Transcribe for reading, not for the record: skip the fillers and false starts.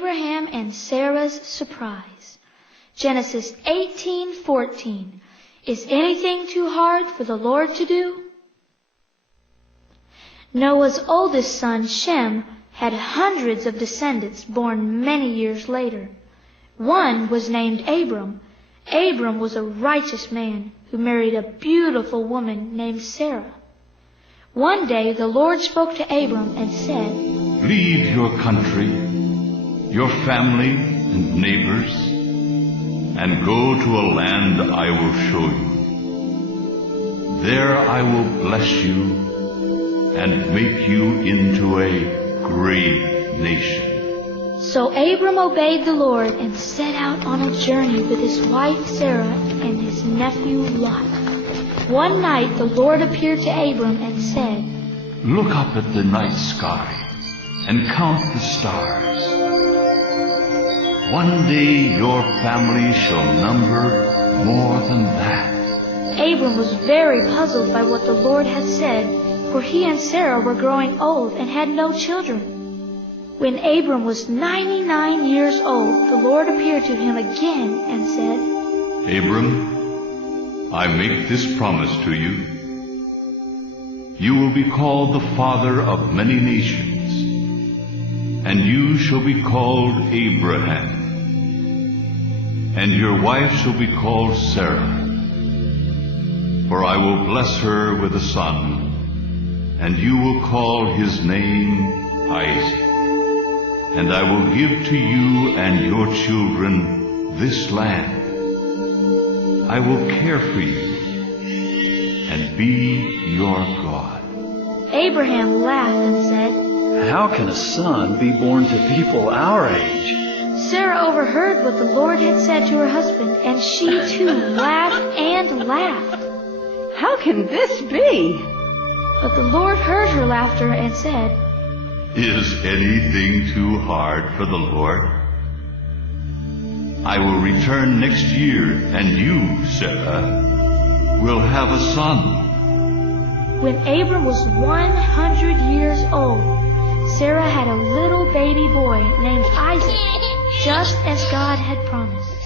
Abraham and Sarah's surprise. Genesis 18:14. Is anything too hard for the Lord to do? Noah's oldest son, Shem, had hundreds of descendants born many years later. One was named Abram. Abram was a righteous man who married a beautiful woman named Sarah. One day the Lord spoke to Abram and said, "Leave your country, your family and neighbors, and go to a land I will show you. There I will bless you and make you into a great nation." So Abram obeyed the Lord and set out on a journey with his wife Sarah and his nephew Lot. One night the Lord appeared to Abram and said, "Look up at the night sky and count the stars. One day your family shall number more than that." Abram was very puzzled by what the Lord had said, for he and Sarah were growing old and had no children. When Abram was 99 years old, the Lord appeared to him again and said, "Abram, I make this promise to you. You will be called the father of many nations, and you shall be called Abraham, and your wife shall be called Sarah. For I will bless her with a son, and you will call his name Isaac. And I will give to you and your children this land. I will care for you and be your God." Abraham laughed and said, "How can a son be born to people our age?" Sarah overheard what the Lord had said to her husband, and she too laughed and laughed. "How can this be?" But the Lord heard her laughter and said, Is anything too hard for the Lord? I will return next year, and you, Sarah, will have a son. When Abram was 100 years old, Sarah had a little baby boy named Isaac, just as God had promised.